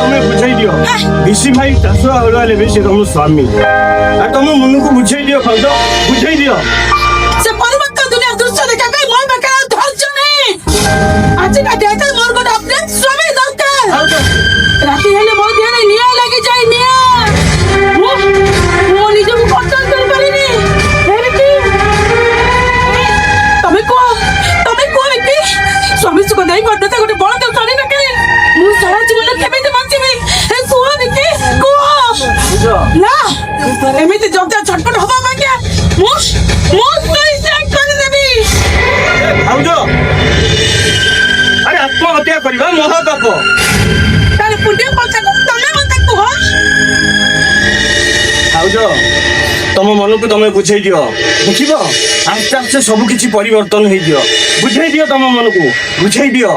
तुम्हें बुझाई दियो ऋषि भाई दसरा हरवाले बेसी तुम स्वामी तुम मन को बुझाई दियो भाउज बुझाई दियो से परिवर्तन दुनिया दृश्य देखा कहीं मोर बका धैर्य नहीं आज का डेट मोर को अपने स्वामी दरकार राती हेले मोर ध्यान निया लगी जाय निया वो निजे को कंट्रोल कर पारिनी हेरे की तमे को की स्वामी सुको नहीं करते गोटे बड़ देव साड़ी ना के मु सारा जीवन केमिति बंचिबी ए सुहानी की को ना एमिति जब छटपट हवा मागे मु सुइसाइड कर देबी भाउज अरे आत्महत्या करबा महापाप तारे पुण्य पछा को तमे मत कुह भाउज तुम मन को तुम बुझाई दियो देखिबो आस्ते आस्ते सब किछि परिवर्तन होई दियो बुझाई दियो तुम मन को बुझाई दियो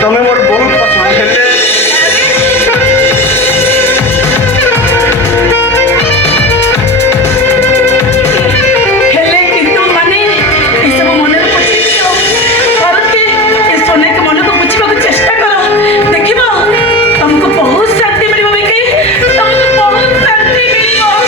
तमे मोर बहुत पसंद हेले किंतु माने ई सब मन रे पछि दियो और के ए सोने के मन को बुझिबा को चेष्टा करो देखिबो तुमको बहुत शांति मिलिबो बेकी तुमको बहुत शांति मिलिबो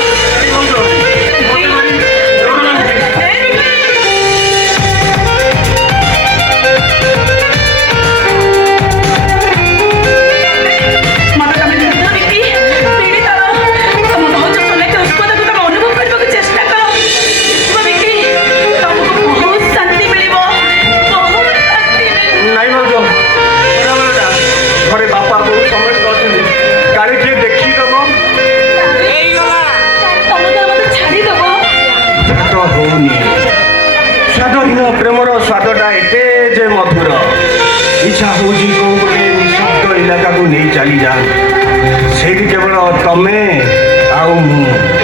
स्वादहीन प्रेमर स्वादटा एते जे मधुर इच्छा होजी को गोटे निशब्द इलाका को नहीं चली जा से केवल तमे आउ